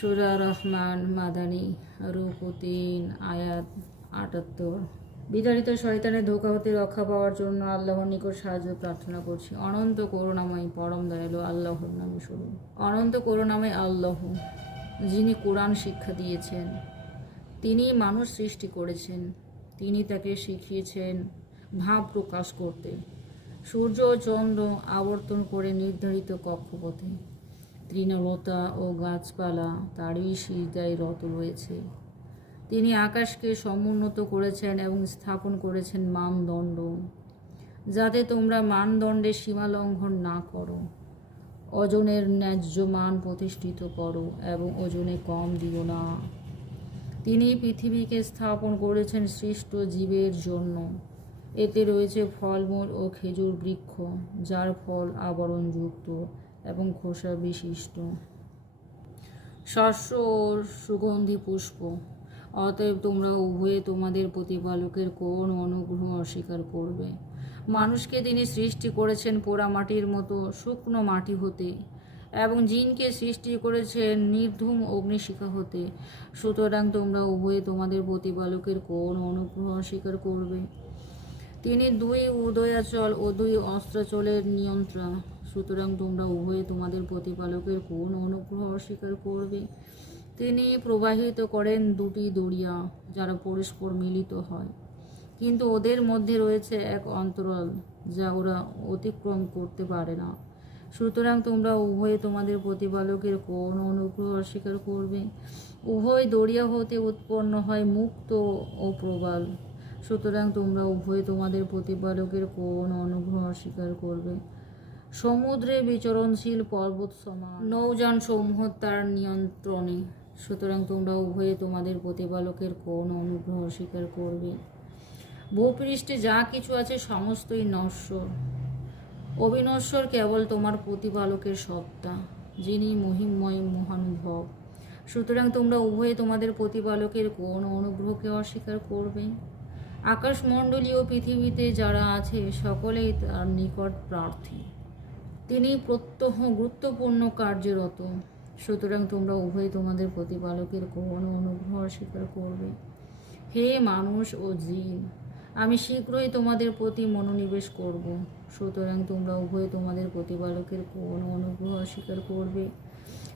সূরা রহমান মাদানী রূপ 3 আয়াত 78। বিতাড়িত শয়তানের ধোঁকা হতে রক্ষা পাওয়ার জন্য আল্লাহর নিকট সাহায্য প্রার্থনা করছি। অনন্ত করুণাময় পরম দয়ালু আল্লাহর নামে শুরু। অনন্ত করুণাময় আল্লাহ, যিনি কোরআন শিক্ষা দিয়েছেন, তিনি মানুষ সৃষ্টি করেছেন, তিনি তাকে শিখিয়েছেন ভাব প্রকাশ করতে, সূর্য ও চন্দ্র আবর্তন করে নির্ধারিত কক্ষপথে। তৃণলতা ও গাছপালা তারই সিজদায় রত রয়েছে। তিনি আকাশকে সমুন্নত করেছেন এবং স্থাপন করেছেন মানদণ্ড, যাতে তোমরা মানদণ্ডের সীমা লঙ্ঘন না করো। ওজনের ন্যায্য মান প্রতিষ্ঠিত করো এবং ওজনে কম দিও না। তিনি পৃথিবীকে স্থাপন করেছেন সৃষ্ট জীবের জন্য। এতে রয়েছে ফলমূল ও খেজুর বৃক্ষ, যার ফল আবরণযুক্ত এবং খোসা বিশিষ্ট, শস্য ও সুগন্ধি পুষ্প। অতএব তোমরা উভয়ে তোমাদের প্রতিপালকের কোন অনুগ্রহ অস্বীকার করবে? মানুষকে তিনি সৃষ্টি করেছেন পোড়া মাটির মতো শুকনো মাটি হতে, এবং জিনকে সৃষ্টি করেছেন নির্ধূম অগ্নিশিখা হতে। সুতরাং তোমরা উভয়ে তোমাদের প্রতিপালকের কোন অনুগ্রহ অস্বীকার করবে? তিনি 2 উদয়াচল ও 2 অস্ত্রাচলের নিয়ন্ত্রণ। সুতরাং তোমরা উভয়ে তোমাদের প্রতিপালকের কোন অনুগ্রহ অস্বীকার করবে? তিনি প্রবাহিত করেন 2টি দরিয়া, যারা পরস্পর মিলিত হয়, কিন্তু ওদের মধ্যে রয়েছে এক অন্তরাল যা ওরা অতিক্রম করতে পারে না। সুতরাং তোমরা উভয়ে তোমাদের প্রতিপালকের কোন অনুগ্রহ অস্বীকার করবে? উভয় দরিয়া হতে উৎপন্ন হয় মুক্ত ও প্রবাল। সুতরাং তোমরা উভয়ে তোমাদের প্রতিপালকের কোন অনুগ্রহ অস্বীকার করবে? সমুদ্রে বিচরণশীল পর্বত সমান নৌযান সমূহ তার নিয়ন্ত্রণে। সুতরাং তোমরা উভয়ে তোমাদের প্রতিপালকের কোন অনুগ্রহ অস্বীকার করবে? ভূপৃষ্ঠে যা কিছু আছে সমস্তই নশ্বর, অবিনশ্বর কেবল তোমার প্রতিপালকের সত্তা, যিনি মহিমময় মহানুভব। সুতরাং তোমরা উভয়ে তোমাদের প্রতিপালকের কোন অনুগ্রহকে অস্বীকার করবে? আকাশমণ্ডলীয় পৃথিবীতে যারা আছে সকলেই তার নিকট প্রার্থী, তিনি প্রত্যহ গুরুত্বপূর্ণ কার্যরত। সুতরাং তোমরা উভয়ে তোমাদের প্রতিপালকের কোন অনুগ্রহ অস্বীকার করবে? হে মানুষ ও জিন, আমি শীঘ্রই তোমাদের প্রতি মনোনিবেশ করব। সুতরাং তোমরা উভয়ে তোমাদের প্রতিপালকের কোন অনুগ্রহ অস্বীকার করবে?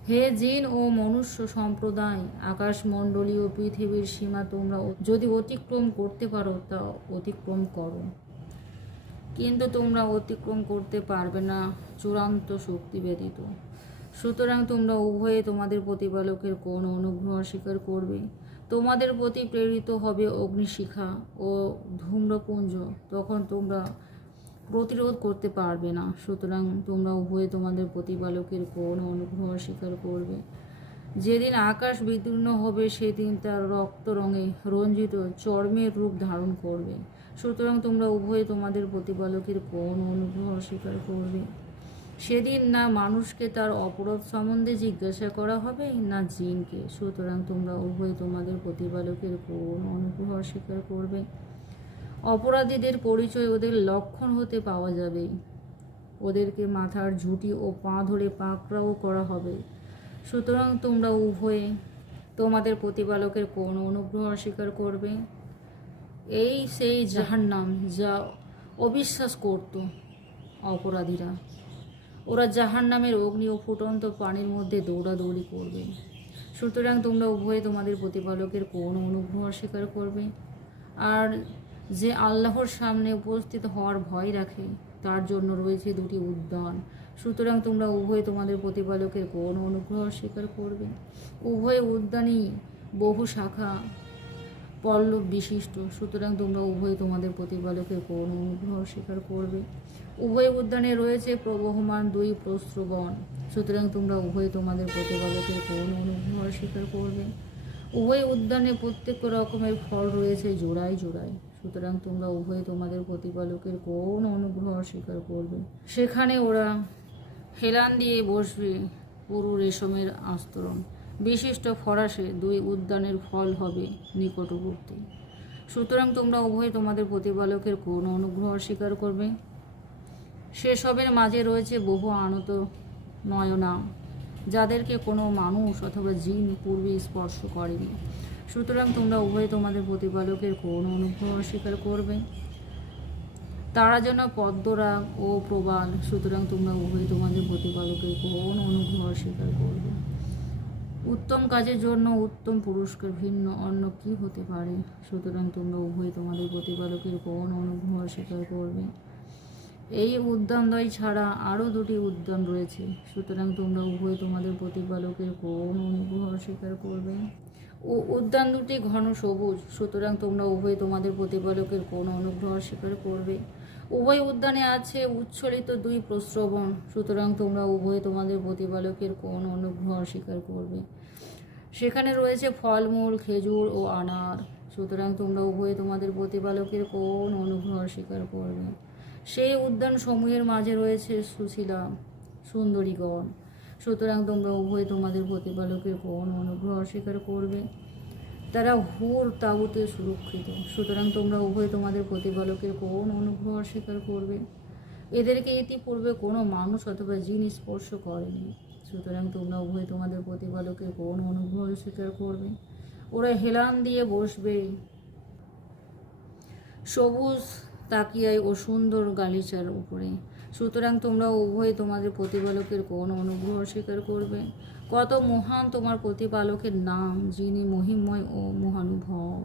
হে জিন ও মনুষ্য সম্প্রদায়, আকাশমণ্ডলীয় পৃথিবীর সীমা তোমরা যদি অতিক্রম করতে পারো তা অতিক্রম করো, কিন্তু তোমরা অতিক্রম করতে পারবে না চূড়ান্ত শক্তি ব্যতীত। সুতরাং তোমরা উভয়ে তোমাদের প্রতিপালকের কোন অনুগ্রহ অস্বীকার করবে? তোমাদের প্রতি প্রেরিত হবে অগ্নিশিখা ও ধূম্রপুঞ্জ, তখন তোমরা প্রতিরোধ করতে পারবে না। সুতরাং তোমরা উভয়ে তোমাদের প্রতিপালকের কোন অনুগ্রহ অস্বীকার করবে? যেদিন আকাশ বিদীর্ণ হবে সেদিন তার রক্ত রঙে রঞ্জিত চর্মের রূপ ধারণ করবে। সুতরাং তোমরা উভয়ে তোমাদের প্রতিপালকের কোন অনুগ্রহ অস্বীকার করবে? সেদিন না মানুষকে তার অপরাধ সম্বন্ধে জিজ্ঞাসা করা হবে, না জিনকে। সুতরাং তোমরা উভয়ে তোমাদের প্রতিপালকের কোন অনুগ্রহ অস্বীকার করবে? অপরাধীদের পরিচয় ওদের লক্ষণ হতে পাওয়া যাবে। ওদেরকে মাথার ঝুঁটি ও পা ধরে পাকড়াও করা হবে। সুতরাং তোমরা উভয়ে তোমাদের প্রতিপালকের কোন অনুগ্রহ অস্বীকার করবে? এই সেই জাহান্নাম যা অবিশ্বাস করত অপরাধীরা। ওরা জাহান্নামের অগ্নি ও ফুটন্ত পানির মধ্যে দৌড়াদৌড়ি করবে। সুতরাং তোমরা উভয়ে তোমাদের প্রতিপালকের কোন অনুগ্রহ অস্বীকার করবে? আর যে আল্লাহর সামনে উপস্থিত হওয়ার ভয় রাখে তার জন্য রয়েছে 2টি উদ্যান। সুতরাং তোমরা উভয়ে তোমাদের প্রতিপালকের কোন অনুগ্রহ অস্বীকার করবে? উভয় উদ্যানই বহু শাখা পল্লব বিশিষ্ট। সুতরাং তোমরা উভয়ে তোমাদের প্রতিপালকের কোন অনুগ্রহ অস্বীকার করবে? উভয় উদ্যানে রয়েছে প্রবহমান 2 প্রস্রবণ। সুতরাং তোমরা উভয়ে তোমাদের প্রতিপালকের কোন অনুগ্রহ অস্বীকার করবে? উভয় উদ্যানে প্রত্যেক রকমের ফল রয়েছে জোড়ায় জোড়ায়। সুতরাং তোমরা উভয়ে তোমাদের প্রতিপালকের কোন অনুগ্রহ অস্বীকার করবে? সেখানে ওরা হেলান দিয়ে বসবে পুরু রেশমের আস্তরণ বিশিষ্ট ফরাসে 2 উদ্যানের ফল হবে নিকটবর্তী। সুতরাং তোমরা উভয়ে তোমাদের প্রতিপালকের কোন অনুগ্রহ অস্বীকার করবে? সেসবের মাঝে রয়েছে বহু আনত নয়না যাদেরকে কোনো মানুষ অথবা জিন পূর্বে স্পর্শ করেনি। সুতরাং তোমরা উভয়ে তোমাদের প্রতিপালকের কোন অনুগ্রহ অস্বীকার করবে। তারা যেন পদ্মরাগ ও প্রবাল, সুতরাং তোমরা উভয়ে তোমাদের প্রতিপালকের কোন অনুগ্রহ অস্বীকার করবে। উত্তম কাজের জন্য উত্তম পুরস্কার ভিন্ন অন্য কি হতে পারে, সুতরাং তোমরা উভয়ে তোমাদের প্রতিপালকের কোন অনুগ্রহ অস্বীকার করবে। এই উদ্যানদ্বয় ছাড়া আরও দুটি উদ্যান রয়েছে, সুতরাং তোমরা উভয়ে তোমাদের প্রতিপালকের কোন অনুগ্রহ অস্বীকার করবে। উদ্যান দুটি ঘন সবুজ, সুতরাং তোমরা উভয়ে তোমাদের প্রতিপালকের কোন অনুগ্রহ অস্বীকার করবে। উভয় উদ্যানে আছে উচ্ছলিত দুই প্রস্রবণ, সুতরাং তোমরা উভয়ে তোমাদের প্রতিপালকের কোন অনুগ্রহ অস্বীকার করবে। সেখানে রয়েছে ফলমূল, খেজুর ও আনার, সুতরাং তোমরা উভয়ে তোমাদের প্রতিপালকের কোন অনুগ্রহ অস্বীকার করবে। সেই উদ্যান সমূহের মাঝে রয়েছে সুশীলা সুন্দরীগণ, সুতরাং তোমরা উভয়ে তোমাদের প্রতিপালকের কোন অনুগ্রহ অস্বীকার করবে। তারা হুর তাগুতে সুরক্ষিত, সুতরাং তোমরা উভয়ে তোমাদের প্রতিপালকের কোন অনুগ্রহ অস্বীকার করবে। এদেরকে ইতিপূর্বে কোনো মানুষ অথবা জিন স্পর্শ করেনি, সুতরাং তোমরা উভয়ে তোমাদের প্রতিপালকের কোন অনুগ্রহ অস্বীকার করবে। ওরা হেলান দিয়ে বসবে সবুজ তাকিয়ায় ও সুন্দর গালিচার উপরে, সুতরাং তোমরা উভয়ে তোমাদের প্রতিপালকের কোন অনুগ্রহ অস্বীকার করবে। কত মহান তোমার প্রতিপালকের নাম, যিনি মহিমময় ও মহানুভব।